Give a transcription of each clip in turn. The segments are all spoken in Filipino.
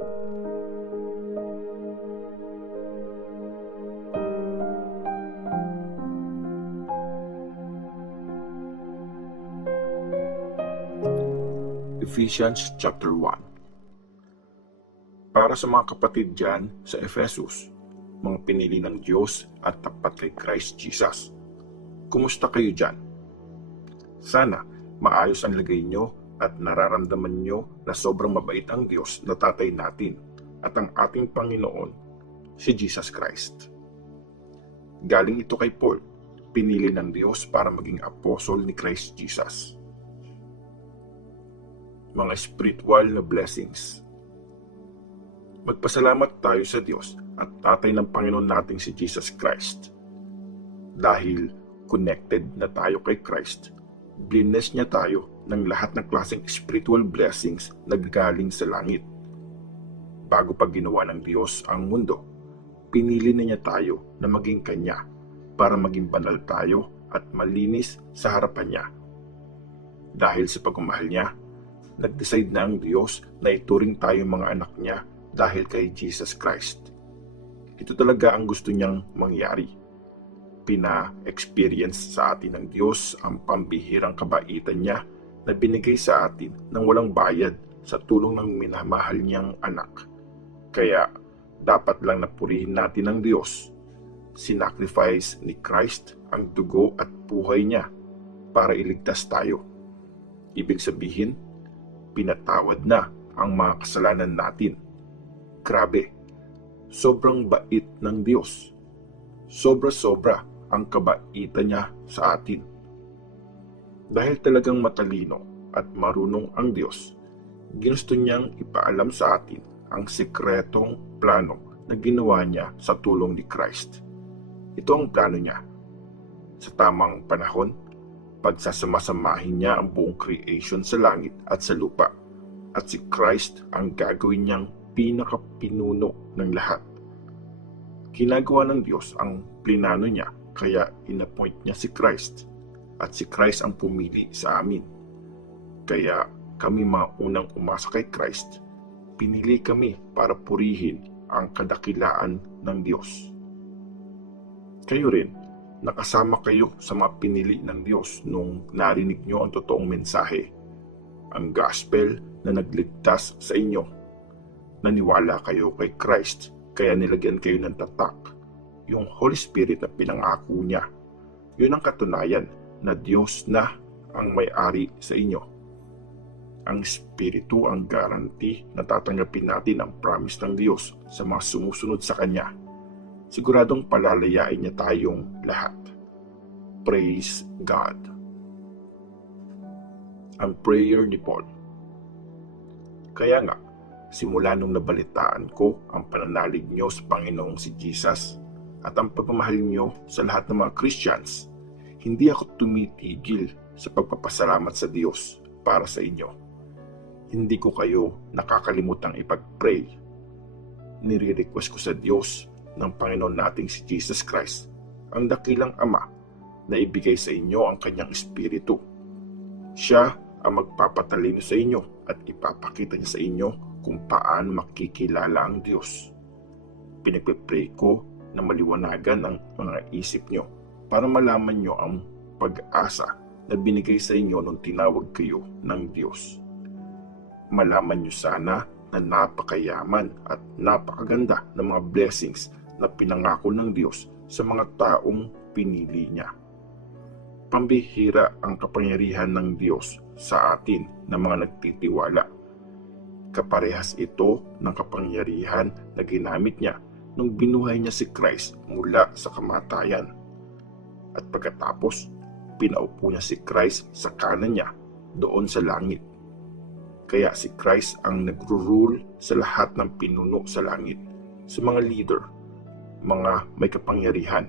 Ephesians chapter 1. Para sa mga kapatid dyan sa Ephesus, mga pinili ng Diyos at tapat kay Christ Jesus. Kumusta kayo dyan? Sana maayos ang lagay nyo at nararamdaman nyo na sobrang mabait ang Diyos na tatay natin at ang ating Panginoon, si Jesus Christ. Galing ito kay Paul, pinili ng Diyos para maging apostol ni Christ Jesus. Mga spiritual na blessings. Magpasalamat tayo sa Diyos at tatay ng Panginoon nating si Jesus Christ. Dahil connected na tayo kay Christ, bless niya tayo ng lahat ng klaseng spiritual blessings na galing sa langit. Bago pa ginawa ng Diyos ang mundo, pinili na niya tayo na maging Kanya para maging banal tayo at malinis sa harapan niya. Dahil sa pagmamahal niya, nag-decide na ang Diyos na ituring tayo mga anak niya dahil kay Jesus Christ. Ito talaga ang gusto niyang mangyari. Pina-experience sa atin ng Diyos ang pambihirang kabaitan niya na binigay sa atin ng walang bayad sa tulong ng minamahal niyang anak. Kaya dapat lang napurihin natin ang Diyos. Sinacrifice ni Christ ang dugo at buhay niya para iligtas tayo. Ibig sabihin, pinatawad na ang mga kasalanan natin. Grabe, sobrang bait ng Diyos. Sobra-sobra ang kabaitan niya sa atin. Dahil talagang matalino at marunong ang Diyos, ginusto niyang ipaalam sa atin ang sikretong plano na ginawa niya sa tulong ni Christ. Ito ang plano niya. Sa tamang panahon, pagsasamasamahin niya ang buong creation sa langit at sa lupa, at si Christ ang gagawin niyang pinakapinuno ng lahat. Ginagawa ng Diyos ang plinano niya, kaya inappoint niya si Christ, at si Christ ang pumili sa amin. Kaya kami mga unang umasa kay Christ, pinili kami para purihin ang kadakilaan ng Diyos. Kayo rin, nakasama kayo sa mga pinili ng Diyos nung narinig nyo ang totoong mensahe, ang gospel na nagligtas sa inyo. Naniwala kayo kay Christ, kaya nilagyan kayo ng tatak, yung Holy Spirit na pinangako niya. Yun ang katunayan na Diyos na ang may-ari sa inyo. Ang Espiritu ang guarantee na tatanggapin natin ang promise ng Diyos sa mga sumusunod sa Kanya. Siguradong palalayain niya tayong lahat. Praise God. Ang prayer ni Paul. Kaya nga, simula nung nabalitaan ko ang pananalig niyo sa Panginoong si Jesus at ang pagmamahal niyo sa lahat ng mga Christians, hindi ako tumitigil sa pagpapasalamat sa Diyos para sa inyo. Hindi ko kayo nakakalimutang ipag-pray. Nire-request ko sa Diyos ng Panginoon nating si Jesus Christ, ang dakilang Ama, na ibigay sa inyo ang Kanyang Espiritu. Siya ang magpapatalino sa inyo at ipapakita niya sa inyo kung paano makikilala ang Diyos. Pinagpipray ko na maliwanagan ang mga isip nyo para malaman nyo ang pag-asa na binigay sa inyo nung tinawag kayo ng Diyos. Malaman nyo sana na napakayaman at napakaganda ng mga blessings na pinangako ng Diyos sa mga taong pinili niya. Pambihira ang kapangyarihan ng Diyos sa atin na mga nagtitiwala. Kaparehas ito ng kapangyarihan na ginamit niya nung binuhay niya si Christ mula sa kamatayan. At pagkatapos, pinaupo niya si Christ sa kanan niya doon sa langit. Kaya si Christ ang nagro-rule sa lahat ng pinuno sa langit, sa mga leader, mga may kapangyarihan,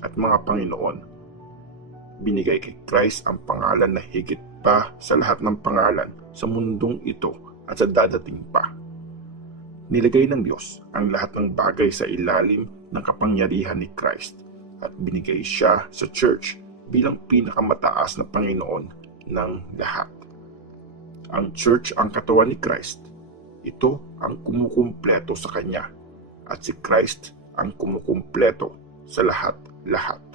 at mga Panginoon. Binigay kay Christ ang pangalan na higit pa sa lahat ng pangalan sa mundong ito at sa dadating pa. Nilagay ng Diyos ang lahat ng bagay sa ilalim ng kapangyarihan ni Christ at binigay siya sa church bilang pinakamataas na Panginoon ng lahat. Ang church ang katawan ni Christ. ito ang kumukumpleto sa kanya at si Christ ang kumukumpleto sa lahat-lahat.